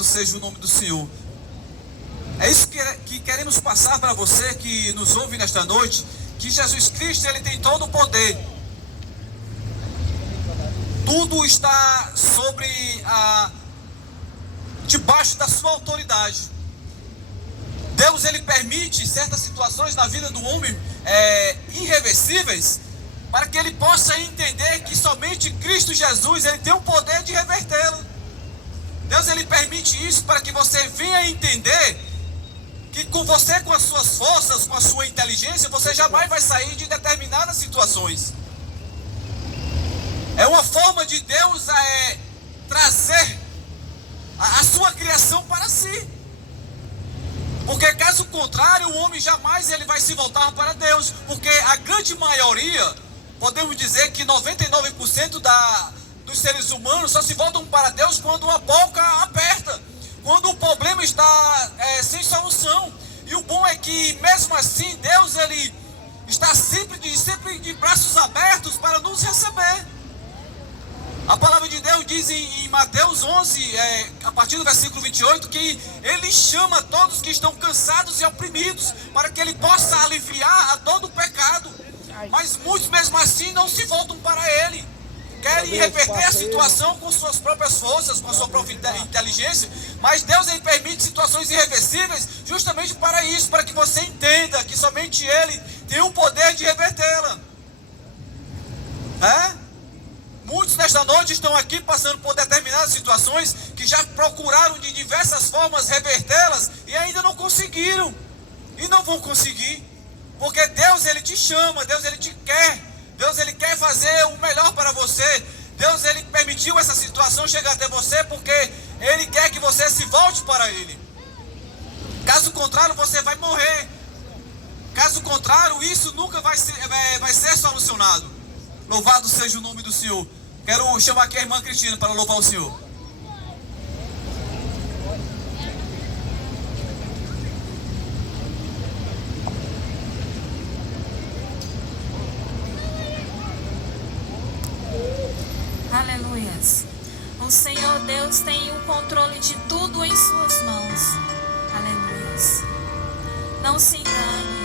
Seja o nome do Senhor. É isso que queremos passar para você que nos ouve nesta noite, que Jesus Cristo, Ele tem todo o poder. Tudo está debaixo da sua autoridade. Deus, Ele permite certas situações na vida do homem irreversíveis, para que ele possa entender que somente Cristo Jesus, Ele tem o poder de revertê-la. Deus, Ele permite isso para que você venha entender que com você, com as suas forças, com a sua inteligência, você jamais vai sair de determinadas situações. É uma forma de Deus trazer a sua criação para si. Porque caso contrário, o homem jamais ele vai se voltar para Deus. Porque a grande maioria, podemos dizer que 99% dos seres humanos só se voltam para Deus quando a boca aperta, quando o problema está sem solução. E o bom é que mesmo assim Deus, Ele está sempre de braços abertos para nos receber. A palavra de Deus diz em Mateus 11, a partir do versículo 28, que Ele chama todos que estão cansados e oprimidos, para que Ele possa aliviar a dor do pecado. Mas muitos mesmo assim não se voltam para Ele. Querem reverter a situação com suas próprias forças, com a sua própria inteligência. Mas Deus, Ele permite situações irreversíveis justamente para isso, para que você entenda que somente Ele tem o poder de revertê-la. Muitos nesta noite estão aqui passando por determinadas situações que já procuraram de diversas formas revertê-las e ainda não conseguiram. E não vão conseguir. Porque Deus, Ele te chama, Deus, Ele te quer. Deus, Ele quer fazer o melhor para você. Deus, Ele permitiu essa situação chegar até você porque Ele quer que você se volte para Ele. Caso contrário, você vai morrer. Caso contrário, isso nunca vai ser solucionado. Louvado seja o nome do Senhor. Quero chamar aqui a irmã Cristina para louvar o Senhor. Aleluias. O Senhor Deus tem o controle de tudo em suas mãos. Aleluias. Não se engane.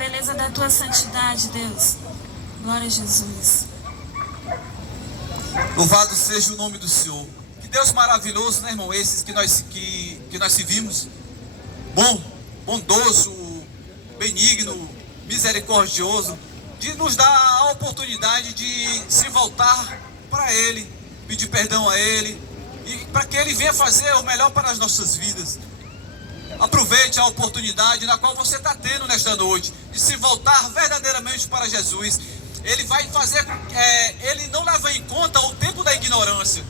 beleza da tua santidade, Deus. Glória a Jesus. Louvado seja o nome do Senhor. Que Deus maravilhoso, né, irmão? Esses que nós servimos. Bom, bondoso, benigno, misericordioso, de nos dar a oportunidade de se voltar para Ele, pedir perdão a Ele, e para que Ele venha fazer o melhor para as nossas vidas. Aproveite a oportunidade na qual você está tendo nesta noite, de se voltar verdadeiramente para Jesus. Ele vai fazer, Ele não leva em conta o tempo da ignorância.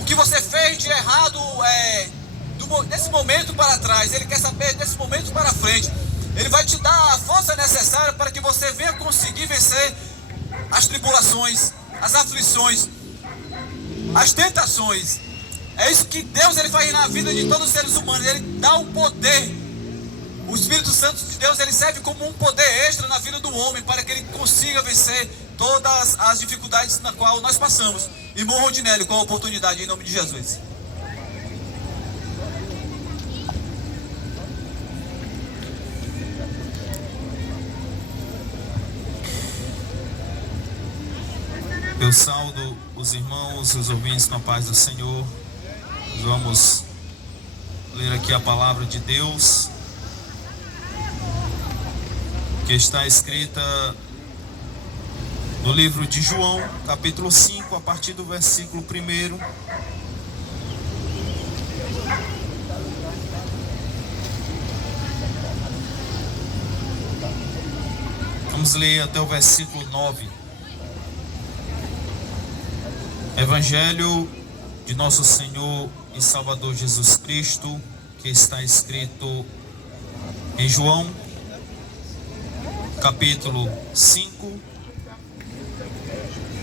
O que você fez de errado nesse momento para trás, Ele quer saber desse momento para frente. Ele vai te dar a força necessária para que você venha conseguir vencer as tribulações, as aflições, as tentações. É isso que Deus ele faz na vida de todos os seres humanos. Ele dá o poder. O Espírito Santo de Deus ele serve como um poder extra na vida do homem para que ele consiga vencer todas as dificuldades na qual nós passamos. Irmão Rodinelli, com a oportunidade em nome de Jesus. Eu saúdo os irmãos, os ouvintes com a paz do Senhor. Nós vamos ler aqui a palavra de Deus, que está escrita no livro de João, capítulo 5, a partir do versículo 1. Vamos ler até o versículo 9. Evangelho de nosso Senhor e Salvador Jesus Cristo, que está escrito em João, capítulo 5,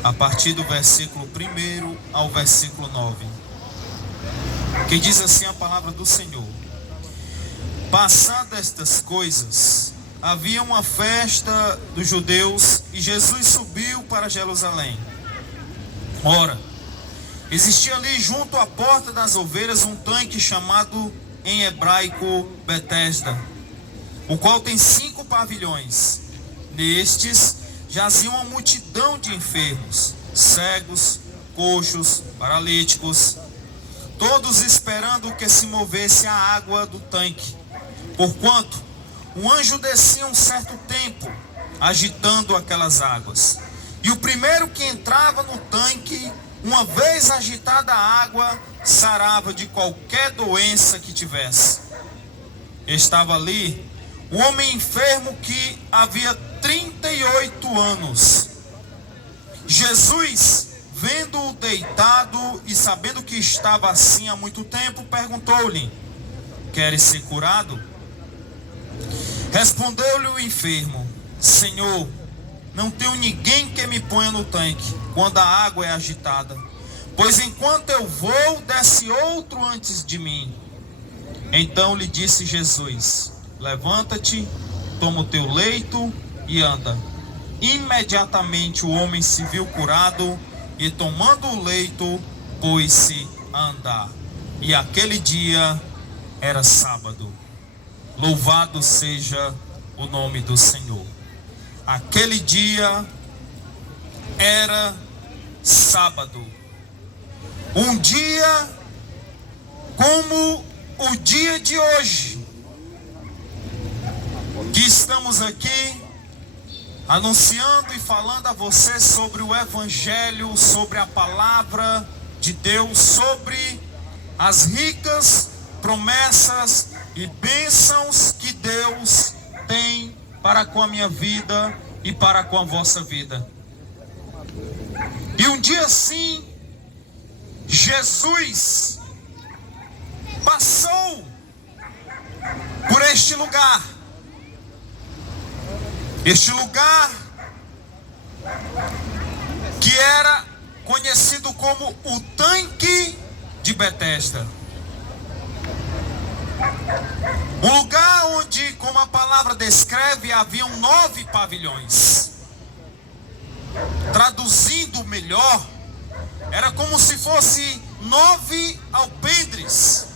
a partir do versículo 1 ao versículo 9, que diz assim a palavra do Senhor: Passadas estas coisas, havia uma festa dos judeus e Jesus subiu para Jerusalém. Ora, existia ali junto à porta das ovelhas um tanque chamado em hebraico Betesda, o qual tem 5 pavilhões. Nestes jazia uma multidão de enfermos, cegos, coxos, paralíticos, todos esperando que se movesse a água do tanque, porquanto um anjo descia um certo tempo, agitando aquelas águas. E o primeiro que entrava no tanque, uma vez agitada a água, sarava de qualquer doença que tivesse. Estava ali um homem enfermo que havia 38 anos. Jesus, vendo-o deitado e sabendo que estava assim há muito tempo, perguntou-lhe: Queres ser curado? Respondeu-lhe o enfermo: Senhor, não tenho ninguém que me ponha no tanque quando a água é agitada, pois enquanto eu vou, desce outro antes de mim. Então lhe disse Jesus: Levanta-te, toma o teu leito e anda. Imediatamente o homem se viu curado e, tomando o leito, pôs-se a andar. E aquele dia era sábado. Louvado seja o nome do Senhor. Aquele dia era sábado. Um dia como o dia de hoje, que estamos aqui anunciando e falando a você sobre o Evangelho, sobre a palavra de Deus, sobre as ricas promessas e bênçãos que Deus tem para com a minha vida e para com a vossa vida. E um dia assim, Jesus passou por este lugar. Este lugar que era conhecido como o tanque de Betesda. Um lugar onde, como a palavra descreve, haviam 9 pavilhões. Traduzindo melhor, era como se fosse 9 alpendres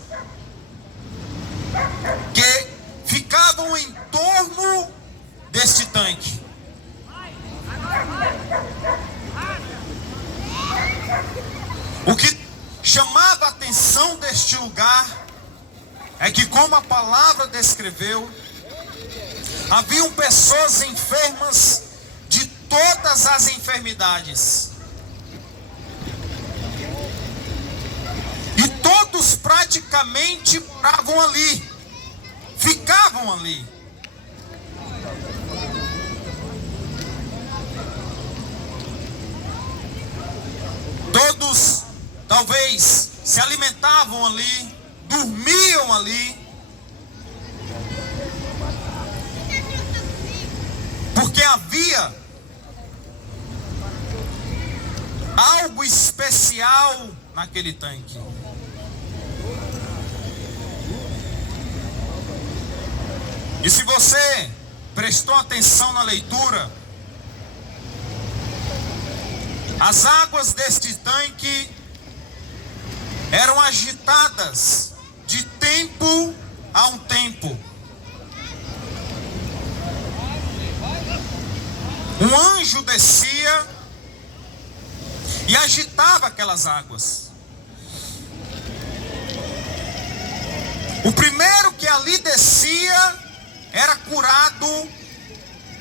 que ficavam em torno deste tanque. O que chamava a atenção deste lugar é que, como a palavra descreveu, haviam pessoas enfermas de todas as enfermidades. E todos praticamente moravam ali, ficavam ali. Todos talvez se alimentavam ali, dormiam ali, porque havia algo especial naquele tanque. E se você prestou atenção na leitura, as águas deste tanque eram agitadas de tempo a um tempo. Um anjo descia e agitava aquelas águas. O primeiro que ali descia era curado,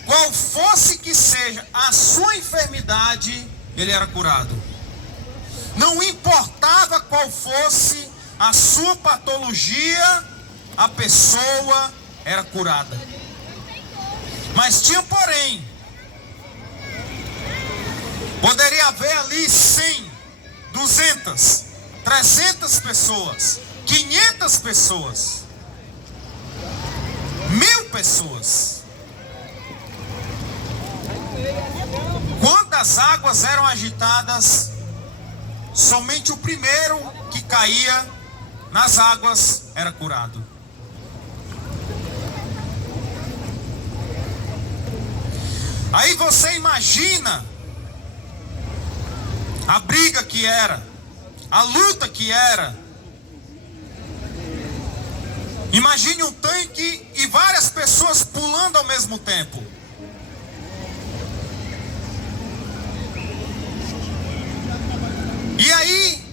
qual fosse que seja a sua enfermidade, ele era curado. Não importava qual fosse a sua patologia, a pessoa era curada. Mas tinha porém, poderia haver ali 100, 200, 300 pessoas, 500 pessoas, 1000 pessoas. Quando as águas eram agitadas, somente o primeiro que caía nas águas era curado. Aí você imagina a briga que era, a luta que era. Imagine um tanque e várias pessoas pulando ao mesmo tempo. E aí,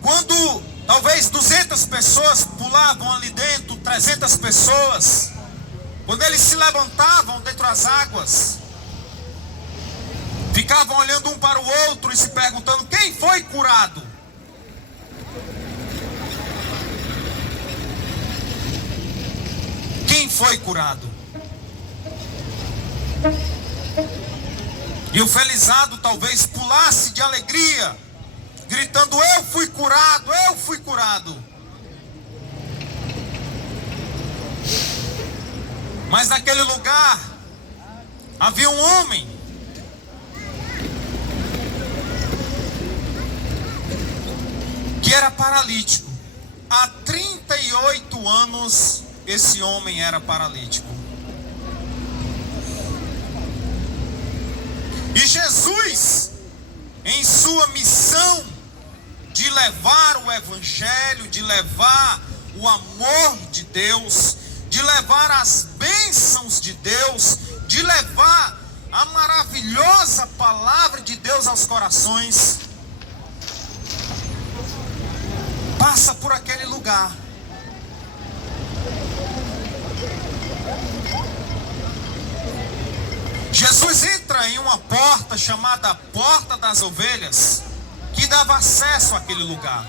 quando talvez 200 pessoas pulavam ali dentro, 300 pessoas, quando eles se levantavam dentro das águas, ficavam olhando um para o outro e se perguntando: quem foi curado? Quem foi curado? E o felizado talvez pulasse de alegria, gritando: eu fui curado, eu fui curado. Mas naquele lugar havia um homem que era paralítico. Há 38 anos esse homem era paralítico. E Jesus, em sua missão de levar o evangelho, de levar o amor de Deus, de levar as bênçãos de Deus, de levar a maravilhosa palavra de Deus aos corações, passa por aquele lugar. Jesus entra em uma porta chamada Porta das Ovelhas, que dava acesso àquele lugar.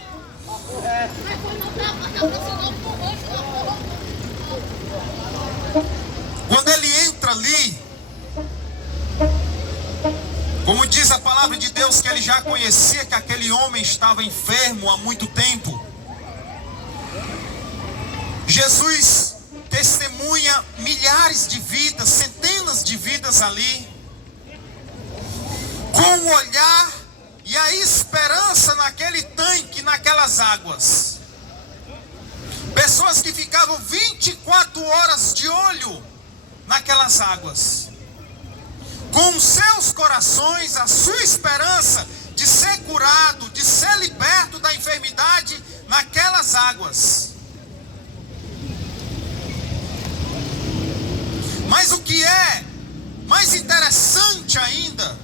Quando ele entra ali, como diz a palavra de Deus, que ele já conhecia que aquele homem estava enfermo há muito tempo, Jesus testemunha milhares de vidas, centenas de vidas ali, com o olhar e a esperança naquele tanque, naquelas águas. Pessoas que ficavam 24 horas de olho naquelas águas, com os seus corações, a sua esperança de ser curado, de ser liberto da enfermidade naquelas águas. Mas o que é mais interessante ainda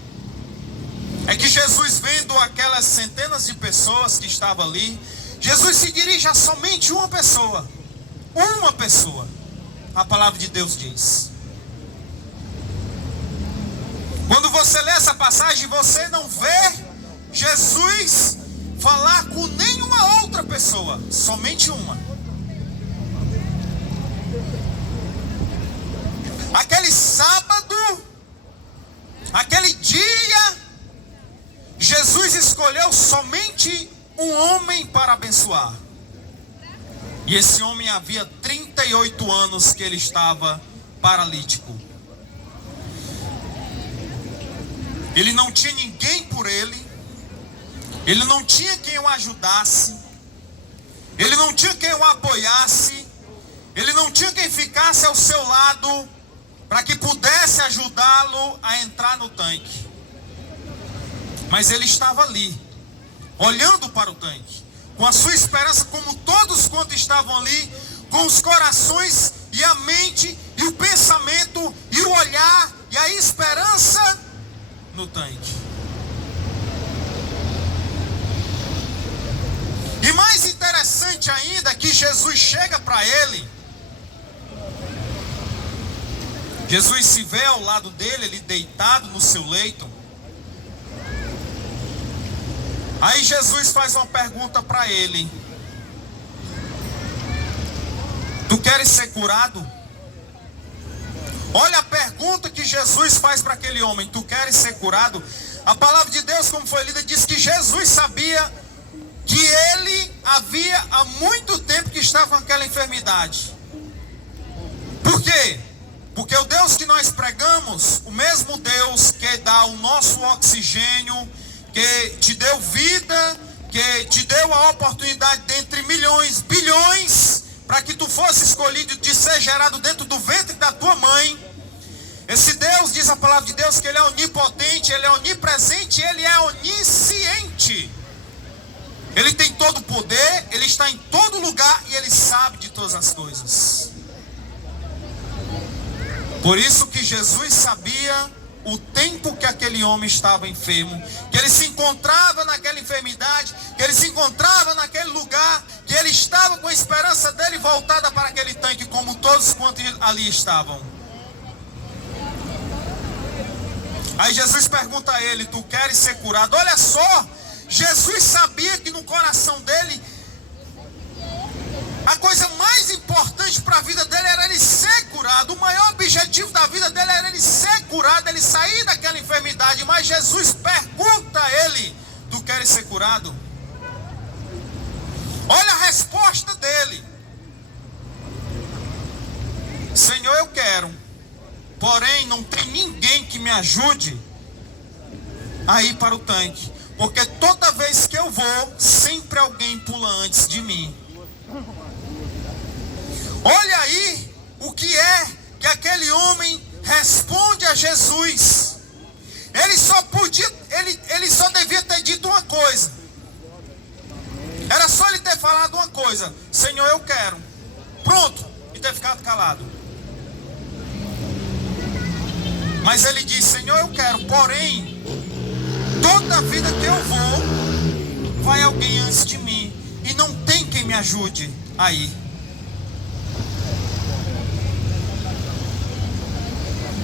é que Jesus, vendo aquelas centenas de pessoas que estavam ali, Jesus se dirige a somente uma pessoa. Uma pessoa. A palavra de Deus diz. Quando você lê essa passagem, você não vê Jesus falar com nenhuma outra pessoa, somente uma. Aquele sábado, aquele dia, Jesus escolheu somente um homem para abençoar. E esse homem havia 38 anos que ele estava paralítico. Ele não tinha ninguém por ele. Ele não tinha quem o ajudasse. Ele não tinha quem o apoiasse. Ele não tinha quem ficasse ao seu lado para que pudesse ajudá-lo a entrar no tanque. Mas ele estava ali, olhando para o tanque, com a sua esperança, como todos quantos estavam ali, com os corações e a mente e o pensamento e o olhar e a esperança no tanque. E mais interessante ainda, que Jesus chega para ele. Jesus se vê ao lado dele, ele deitado no seu leito. Aí Jesus faz uma pergunta para ele: tu queres ser curado? Olha a pergunta que Jesus faz para aquele homem: tu queres ser curado? A palavra de Deus, como foi lida, diz que Jesus sabia que ele havia há muito tempo que estava com aquela enfermidade. Por quê? Porque o Deus que nós pregamos, o mesmo Deus que dá o nosso oxigênio, que te deu vida, que te deu a oportunidade dentre milhões, bilhões, para que tu fosse escolhido de ser gerado dentro do ventre da tua mãe. Esse Deus, diz a palavra de Deus, que ele é onipotente, ele é onipresente, ele é onisciente. Ele tem todo o poder, ele está em todo lugar e ele sabe de todas as coisas. Por isso que Jesus sabia o tempo que aquele homem estava enfermo, que ele se encontrava naquela enfermidade, que ele se encontrava naquele lugar, que ele estava com a esperança dele voltada para aquele tanque, como todos quantos ali estavam. Aí Jesus pergunta a ele: tu queres ser curado? Olha só, Jesus sabia que no coração dele a coisa mais importante para a vida dele era ele ser curado. O maior objetivo da vida dele era ele ser curado, ele sair daquela enfermidade. Mas Jesus pergunta a ele: tu queres ser curado? Olha a resposta dele: Senhor, eu quero, porém não tem ninguém que me ajude a ir para o tanque, porque toda vez que eu vou, sempre alguém pula antes de mim. Olha aí o que é que aquele homem responde a Jesus. Ele só devia ter dito uma coisa. Era só ele ter falado uma coisa: Senhor, eu quero. Pronto, e ter ficado calado. Mas ele diz: Senhor, eu quero, porém toda vida que eu vou, vai alguém antes de mim, e não tem quem me ajude aí.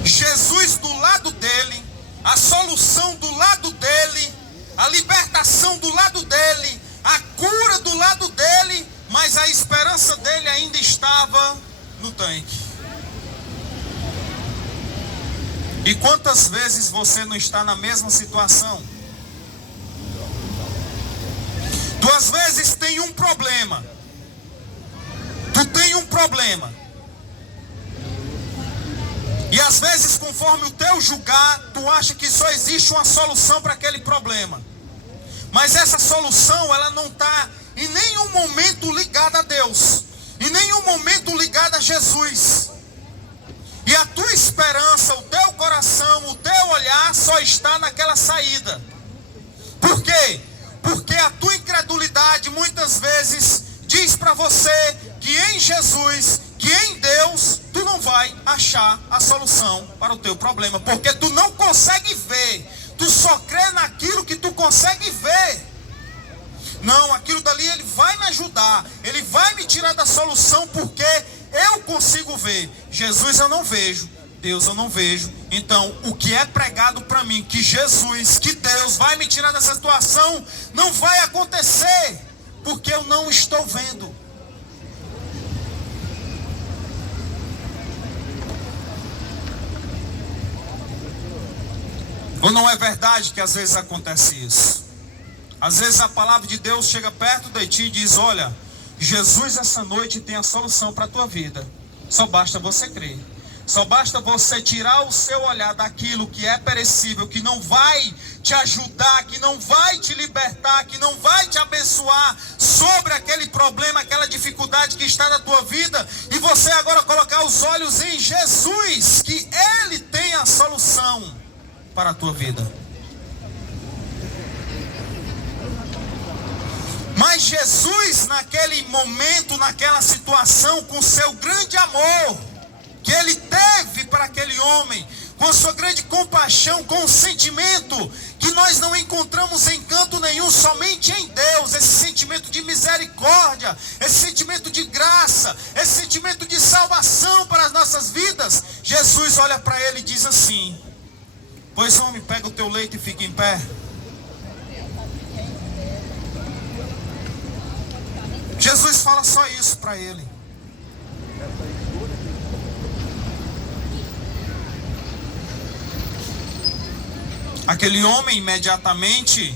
Jesus do lado dele, a solução do lado dele, a libertação do lado dele, a cura do lado dele, mas a esperança dele ainda estava no tanque. E quantas vezes você não está na mesma situação? Tu às vezes tem um problema. Tu tem um problema. E às vezes, conforme o teu julgar, tu acha que só existe uma solução para aquele problema. Mas essa solução, ela não está em nenhum momento ligada a Deus, em nenhum momento ligada a Jesus. E a tua esperança, o teu coração, o teu olhar só está naquela saída. Por quê? Porque a tua incredulidade muitas vezes diz para você que em Jesus, que em Deus, tu não vai achar a solução para o teu problema, porque tu não consegue ver, tu só crê naquilo que tu consegue ver. Não, aquilo dali ele vai me ajudar, ele vai me tirar da solução, porque eu consigo ver. Jesus eu não vejo, Deus eu não vejo. Então o que é pregado para mim, que Jesus, que Deus vai me tirar dessa situação, não vai acontecer, porque eu não estou vendo. Ou não é verdade que às vezes acontece isso? Às vezes a palavra de Deus chega perto de ti e diz: olha, Jesus essa noite tem a solução para a tua vida. Só basta você crer. Só basta você tirar o seu olhar daquilo que é perecível, que não vai te ajudar, que não vai te libertar, que não vai te abençoar, sobre aquele problema, aquela dificuldade que está na tua vida, e você agora colocar os olhos em Jesus, que Ele tem a solução para a tua vida. Mas Jesus, naquele momento, naquela situação, com seu grande amor que Ele teve para aquele homem, com a sua grande compaixão, com um sentimento que nós não encontramos em canto nenhum, somente em Deus, esse sentimento de misericórdia, esse sentimento de graça, esse sentimento de salvação para as nossas vidas. Jesus olha para ele e diz assim: pois homem, pega o teu leito e fica em pé. Jesus fala só isso para ele. Aquele homem, imediatamente,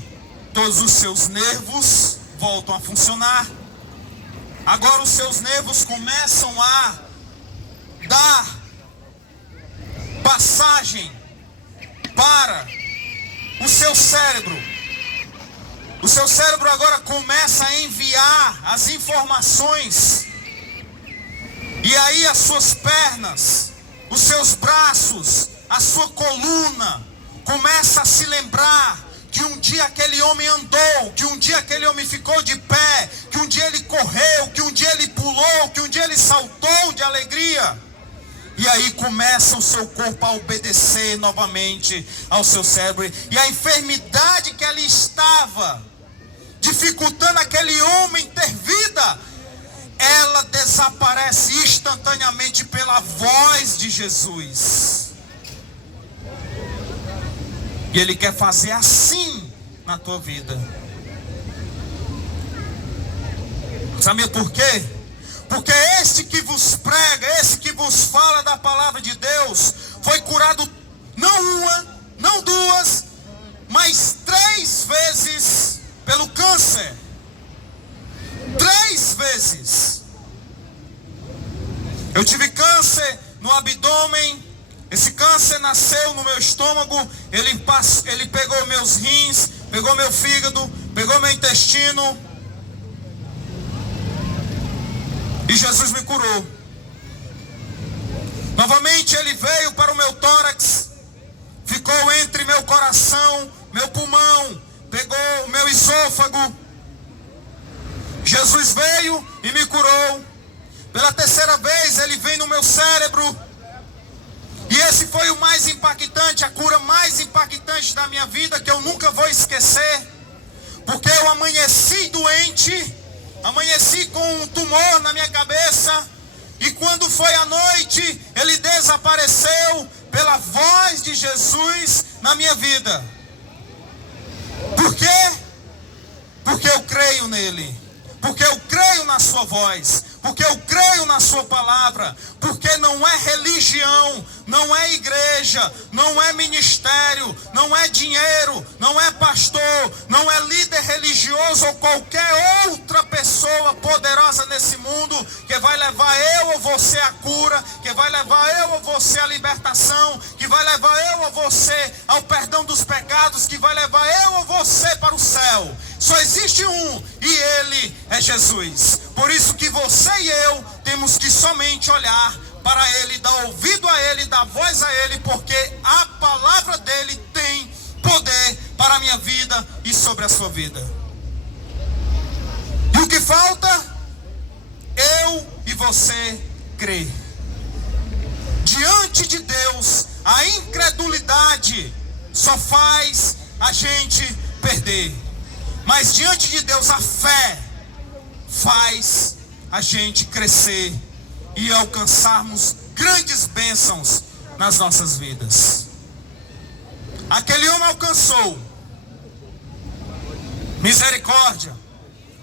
todos os seus nervos voltam a funcionar. Agora os seus nervos começam a dar passagem para o seu cérebro. O seu cérebro agora começa a enviar as informações. E aí as suas pernas, os seus braços, a sua coluna começa a se lembrar que um dia aquele homem andou, que um dia aquele homem ficou de pé, que um dia ele correu, que um dia ele pulou, que um dia ele saltou de alegria. E aí começa o seu corpo a obedecer novamente ao seu cérebro. E a enfermidade que ali estava dificultando aquele homem ter vida, ela desaparece instantaneamente pela voz de Jesus. E Ele quer fazer assim na tua vida. Sabe por quê? Porque este que vos prega, esse que vos fala da palavra de Deus, foi curado não uma, não duas, mas 3 vezes pelo câncer. 3 vezes. Eu tive câncer no abdômen. Esse câncer nasceu no meu estômago. Ele pegou meus rins, pegou meu fígado, pegou meu intestino. E Jesus me curou. Novamente ele veio para o meu tórax, ficou entre meu coração, meu pulmão, pegou o meu esôfago. Jesus veio e me curou. Pela 3ª vez ele vem no meu cérebro. E esse foi o mais impactante, a cura mais impactante da minha vida, que eu nunca vou esquecer. Porque eu amanheci doente, amanheci com um tumor na minha cabeça. E quando foi à noite, ele desapareceu pela voz de Jesus na minha vida. Por quê? Porque eu creio nele. Porque eu creio na sua voz. Porque eu creio na sua palavra. Porque não é religião, não é igreja, não é ministério, não é dinheiro, não é pastor, não é líder religioso ou qualquer outra pessoa poderosa nesse mundo que vai levar eu ou você à cura, que vai levar eu ou você à libertação, que vai levar eu ou você ao perdão dos pecados, que vai levar eu ou você para o céu. Só existe um, e ele é Jesus. Por isso que você e eu temos que somente olhar para ele, dar ouvido a ele, dar voz a ele, porque a palavra dele tem poder para a minha vida e sobre a sua vida. E o que falta? Eu e você crer. diante de Deus, a incredulidade só faz a gente perder. Mas diante de Deus, a fé faz a gente crescer e alcançarmos grandes bênçãos nas nossas vidas. Aquele homem alcançou misericórdia,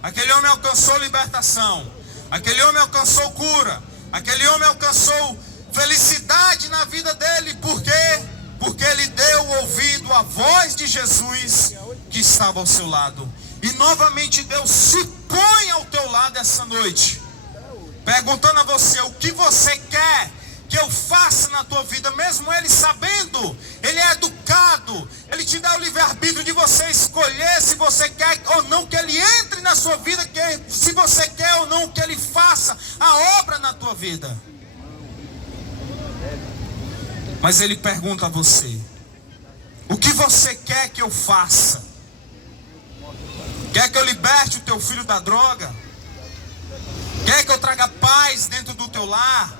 aquele homem alcançou libertação, aquele homem alcançou cura, aquele homem alcançou felicidade na vida dele. Por quê? Porque ele deu ouvido à voz de Jesus que estava ao seu lado. E novamente Deus se põe ao teu lado essa noite, perguntando a você: o que você quer que eu faça na tua vida? Mesmo ele sabendo, ele é educado, ele te dá o livre-arbítrio de você escolher se você quer ou não que ele entre na sua vida, se você quer ou não que ele faça a obra na tua vida. Mas ele pergunta a você: o que você quer que eu faça? Quer que eu liberte o teu filho da droga? Quer que eu traga paz dentro do teu lar?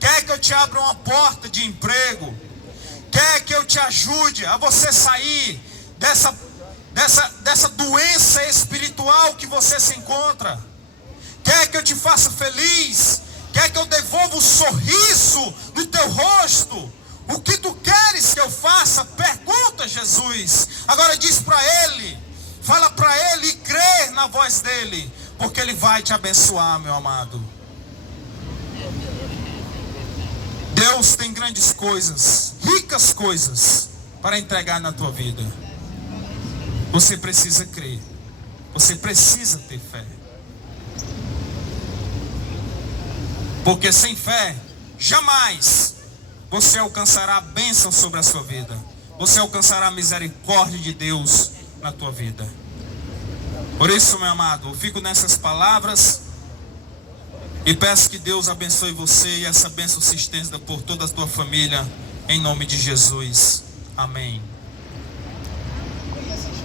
Quer que eu te abra uma porta de emprego? Quer que eu te ajude a você sair dessa doença espiritual que você se encontra? Quer que eu te faça feliz? Quer que eu devolva o sorriso no teu rosto? O que tu queres que eu faça? Pergunta Jesus. Agora diz para ele, fala para ele e crê na voz dele, porque ele vai te abençoar, meu amado. Deus tem grandes coisas, ricas coisas para entregar na tua vida. Você precisa crer, você precisa ter fé, porque sem fé jamais você alcançará a bênção sobre a sua vida, você alcançará a misericórdia de Deus na tua vida. Por isso, meu amado, eu fico nessas palavras e peço que Deus abençoe você e essa bênção se estenda por toda a tua família, em nome de Jesus. Amém.